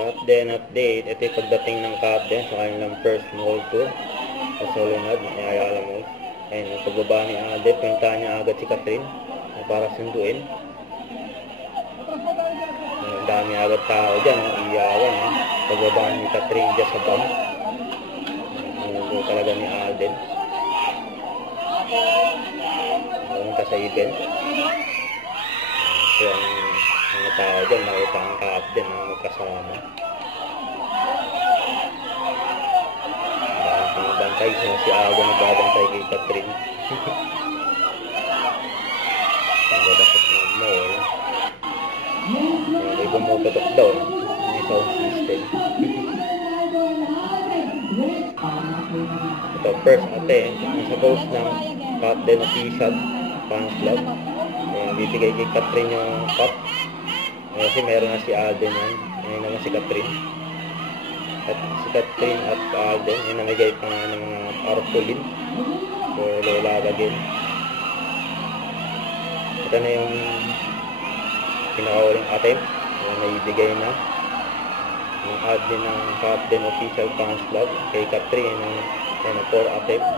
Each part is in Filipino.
Capden update. Ito yung pagdating ng Capden sa kanilang first mall tour sa Solonad, Ayala Mall. Ayun, yung pagbaba ni Alden, pinuntahan niya agad si Catherine para sunduin. Ang dami agad tao dyan, iyawan. Pagbaba ni Catherine dyan sa bang. Ano talaga ni Alden. Pumunta sa event. Kaya ang mga tao dyan, nakita ang Capden na magkasama. Bantay si Aga nagbabantay kay Catherine. Ang dapat ng mall. May bumupatok daw. May sound system. Ito, first ate, nasa post ng Capden official fans club. Bibigay kay Catherine yung cup. Kasi meron na si Alden yan. Ngayon naman si Catherine. At si Catherine at Alden, yung namigay pa nga ng mga tarpaulin for Lola Bagel. Ito na yung pinakauling attempt yung naibigay na yung admin ng Capden official fans club kay Catherine ng 4 attempt.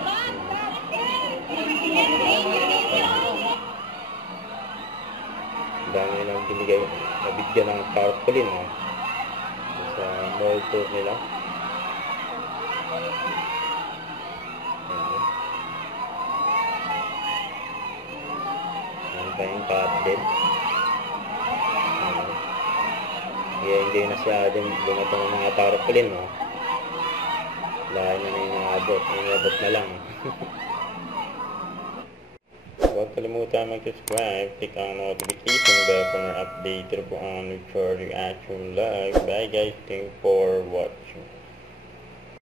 Dami nilang binigay, nabigyan ng tarpaulin sa mall tour nila. Ayan pa yung Capden. Kaya hindi na siya din bumatang ng mga tarpaulin. Lahat na yung naabot. Inabot na lang. Huwag kalimutan mag-subscribe, click ang notification bell para update po ang future reaction live. Bye guys, thank you for watching.